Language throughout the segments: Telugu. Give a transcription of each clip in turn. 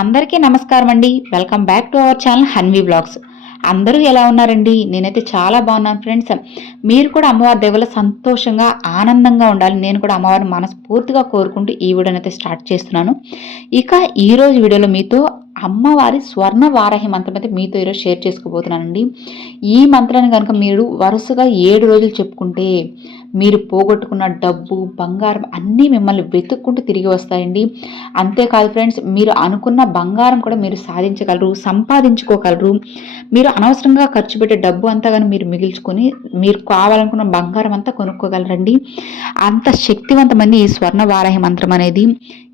అందరికీ నమస్కారం అండి. Welcome back to our channel Hanvi blogs అందరూ ఎలా ఉన్నారండి? నేనైతే చాలా బాగున్నాను ఫ్రెండ్స్. మీరు కూడా అమ్మవారి దేవుల సంతోషంగా ఆనందంగా ఉండాలి నేను కూడా అమ్మవారిని మనస్ఫూర్తిగా కోరుకుంటూ ఈ వీడియోని అయితే స్టార్ట్ చేస్తున్నాను. ఇక ఈరోజు వీడియోలో మీతో అమ్మవారి స్వర్ణ వారాహి మంత్రం అయితే మీతో ఈరోజు షేర్ చేసుకోబోతున్నానండి. ఈ మంత్రాన్ని కనుక మీరు వరుసగా ఏడు రోజులు చెప్పుకుంటే మీరు పోగొట్టుకున్న డబ్బు బంగారం అన్నీ మిమ్మల్ని వెతుక్కుంటూ తిరిగి వస్తాయండి. అంతేకాదు ఫ్రెండ్స్ మీరు అనుకున్న బంగారం కూడా మీరు సాధించగలరు సంపాదించుకోగలరు. మీరు అనవసరంగా ఖర్చు పెట్టే డబ్బు అంతా కానీ మీరు మిగిల్చుకొని మీరు కావాలనుకున్న బంగారం అంతా కొనుక్కోగలరండి. అంత శక్తివంతమైన ఈ స్వర్ణ వారాహి మంత్రం అనేది.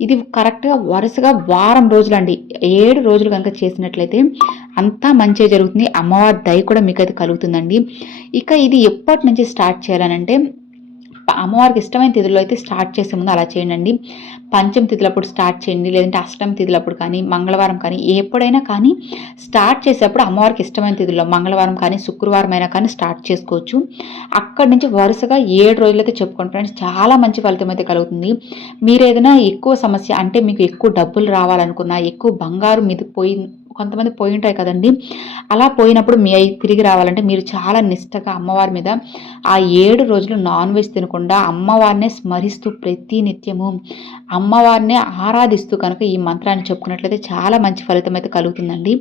ఇది కరెక్ట్గా వరుసగా వారం రోజులండి. ఏడు రోజులు కనుక చేసినట్లయితే అంతా మంచిగా జరుగుతుంది. అమ్మవారి దయ కూడా మీకు అది కలుగుతుందండి. ఇక ఇది ఎప్పటి నుంచి స్టార్ట్ చేయాలనంటే అమ్మవారికి ఇష్టమైన తిథుల్లో అయితే స్టార్ట్ చేసే ముందు అలా చేయండి పంచమ తిథులప్పుడు స్టార్ట్ చేయండి. లేదంటే అష్టమ తిథులప్పుడు కానీ మంగళవారం కానీ ఎప్పుడైనా కానీ స్టార్ట్ చేసేటప్పుడు అమ్మవారికి ఇష్టమైన తిథుల్లో మంగళవారం కానీ శుక్రవారం అయినా కానీ స్టార్ట్ చేసుకోవచ్చు. అక్కడి నుంచి వరుసగా ఏడు రోజులైతే చెప్పుకోండి ఫ్రెండ్స్ చాలా మంచి ఫలితం అయితే కలుగుతుంది. మీరు ఏదైనా ఎక్కువ సమస్య అంటే మీకు ఎక్కువ డబ్బులు రావాలనుకున్నా ఎక్కువ బంగారు మీద పోయి కొంతమంది పోయి ఉంటాయి కదండి. అలా పోయినప్పుడు మీ తిరిగి రావాలంటే మీరు చాలా నిష్టగా అమ్మవారి మీద ఆ ఏడు రోజులు నాన్ వెజ్ తినకుండా అమ్మవారినే స్మరిస్తూ ప్రతి నిత్యము అమ్మవారినే ఆరాధిస్తూ కనుక ఈ మంత్రాన్ని చెప్పుకున్నట్లయితే చాలా మంచి ఫలితం అయితే కలుగుతుందండి.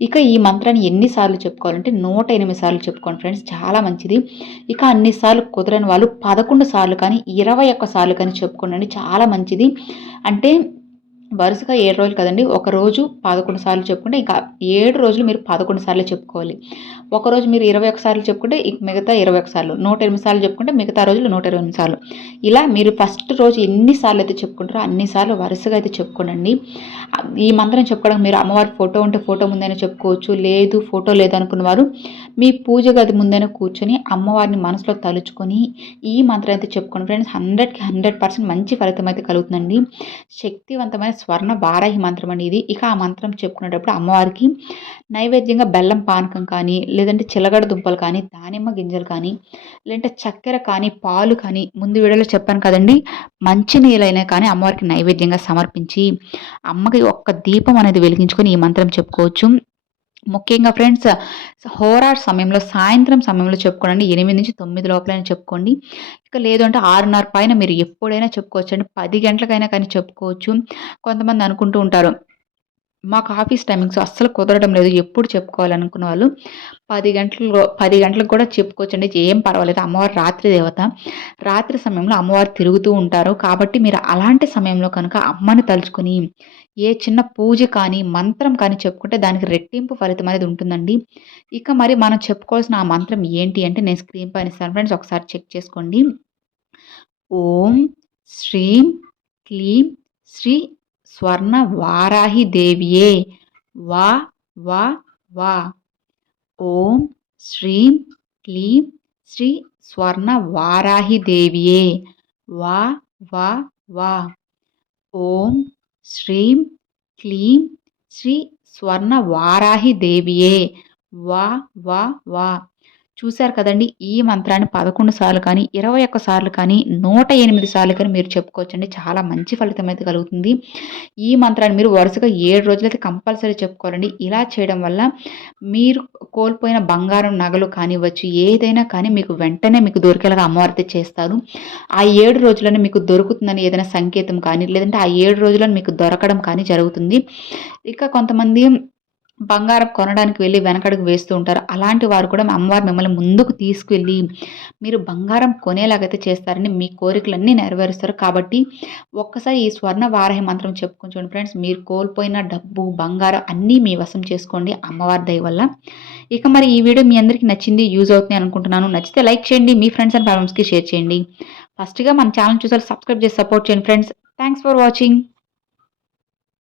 ఇక ఈ మంత్రాన్ని ఎన్నిసార్లు చెప్పుకోవాలంటే నూట ఎనిమిది సార్లు చెప్పుకోండి ఫ్రెండ్స్ చాలా మంచిది. ఇక అన్నిసార్లు కుదరని వాళ్ళు పదకొండు సార్లు కానీ ఇరవై ఒక్క సార్లు కానీ చెప్పుకోండి చాలా మంచిది. అంటే వరుసగా ఏడు రోజులు కదండి. ఒక రోజు పదకొండు సార్లు చెప్పుకుంటే ఇంకా ఏడు రోజులు మీరు పదకొండు సార్లు చెప్పుకోవాలి. ఒకరోజు మీరు ఇరవై ఒక సార్లు చెప్పుకుంటే మిగతా ఇరవై ఒక సార్లు నూట ఎనిమిది సార్లు చెప్పుకుంటే మిగతా రోజులు నూట ఇరవై ఎనిమిది సార్లు. ఇలా మీరు ఫస్ట్ రోజు ఎన్నిసార్లు అయితే చెప్పుకుంటారో అన్నిసార్లు వరుసగా అయితే చెప్పుకోనండి. ఈ మంత్రం చెప్పుకోవడం మీరు అమ్మవారి ఫోటో ఉంటే ఫోటో ముందైనా చెప్పుకోవచ్చు లేదు ఫోటో లేదనుకున్న వారు మీ పూజ గది ముందైనా కూర్చొని అమ్మవారిని మనసులో తలుచుకొని ఈ మంత్రం అయితే చెప్పుకోండి. ఫ్రెండ్స్ హండ్రెడ్కి హండ్రెడ్ పర్సెంట్ మంచి ఫలితం అయితే కలుగుతుందండి. శక్తివంతమైన స్వర్ణ బారాహి మంత్రం అనేది. ఇక ఆ మంత్రం చెప్పుకునేటప్పుడు అమ్మవారికి నైవేద్యంగా బెల్లం పానకం కానీ లేదంటే చిలగడ దుంపలు కానీ దానిమ్మ గింజలు కానీ లేదంటే చక్కెర కానీ పాలు కానీ ముందు వీడియోలో చెప్పాను కదండి. మంచి నీళ్ళైనా కానీ అమ్మవారికి నైవేద్యంగా సమర్పించి అమ్మకి ఒక్క దీపం అనేది వెలిగించుకొని ఈ మంత్రం చెప్పుకోవచ్చు. ముఖ్యంగా ఫ్రెండ్స్ హోరార్ సమయంలో సాయంత్రం సమయంలో చెప్పుకోండి ఎనిమిది నుంచి తొమ్మిది లోపలైనా చెప్పుకోండి. ఇక లేదు అంటే ఆరున్నర పైన మీరు ఎప్పుడైనా చెప్పుకోవచ్చు అండి పది గంటలకైనా కానీ చెప్పుకోవచ్చు. కొంతమంది అనుకుంటూ ఉంటారు మాకు ఆఫీస్ టైమింగ్స్ అస్సలు కుదరడం లేదు. ఎప్పుడు చెప్పుకోవాలనుకున్న వాళ్ళు పది గంటలు పది గంటలకు కూడా చెప్పుకోవచ్చండి. ఏం పర్వాలేదు. అమ్మవారు రాత్రి దేవత. రాత్రి సమయంలో అమ్మవారు తిరుగుతూ ఉంటారు. కాబట్టి మీరు అలాంటి సమయంలో కనుక అమ్మని తలుచుకొని ఏ చిన్న పూజ కానీ మంత్రం కానీ చెప్పుకుంటే దానికి రెట్టింపు ఫలితం అనేది ఉంటుందండి. ఇక మరి మనం చెప్పుకోవాల్సిన ఆ మంత్రం ఏంటి అంటే నేను స్క్రీన్ పైన ఇస్తాను. ఫ్రెండ్స్ ఒకసారి చెక్ చేసుకోండి. ఓం శ్రీం క్లీం శ్రీ స్వర్ణ వారాహి దేవియే. వా వా వా. ఓం శ్రీం క్లీం శ్రీ స్వర్ణ వారాహి దేవియే. వా వా వా. ఓం శ్రీం క్లీం శ్రీ స్వర్ణ వారాహి దేవియే. వా వా వా. చూశారు కదండి ఈ మంత్రాన్ని పదకొండు సార్లు కానీ ఇరవై ఒక్క సార్లు కానీ నూట ఎనిమిది సార్లు కానీ మీరు చెప్పుకోవచ్చండి. చాలా మంచి ఫలితం అయితే కలుగుతుంది. ఈ మంత్రాన్ని మీరు వరుసగా ఏడు రోజులైతే కంపల్సరీ చెప్పుకోవాలండి. ఇలా చేయడం వల్ల మీరు కోల్పోయిన బంగారం నగలు కానివ్వచ్చు ఏదైనా కానీ మీకు వెంటనే మీకు దొరికేలాగా అమ్మవారితే చేస్తారు. ఆ ఏడు రోజులను మీకు దొరుకుతుందని ఏదైనా సంకేతం కానీ లేదంటే ఆ ఏడు రోజులను మీకు దొరకడం కానీ జరుగుతుంది. ఇక కొంతమంది బంగారం కొనడానికి వెళ్ళి వెనకడుగు వేస్తూ ఉంటారు. అలాంటి వారు కూడా అమ్మవారు మిమ్మల్ని ముందుకు తీసుకువెళ్ళి మీరు బంగారం కొనేలాగైతే చేస్తారని మీ కోరికలన్నీ నెరవేరుస్తారు. కాబట్టి ఒక్కసారి ఈ స్వర్ణ వారాహి మంత్రం చెప్పుకొని ఫ్రెండ్స్. మీరు కోల్పోయిన డబ్బు బంగారం అన్నీ మీ వశం చేసుకోండి అమ్మవారి దయ వల్ల. ఇక మరి ఈ వీడియో మీ అందరికీ నచ్చింది యూజ్ అవుతుంది అనుకుంటున్నాను. నచ్చితే లైక్ చేయండి మీ ఫ్రెండ్స్ అండ్ ఫ్యామిలీస్కి షేర్ చేయండి. ఫస్ట్గా మన ఛానల్ చూసారు సబ్స్క్రైబ్ చేసి సపోర్ట్ చేయండి ఫ్రెండ్స్. Thanks for watching.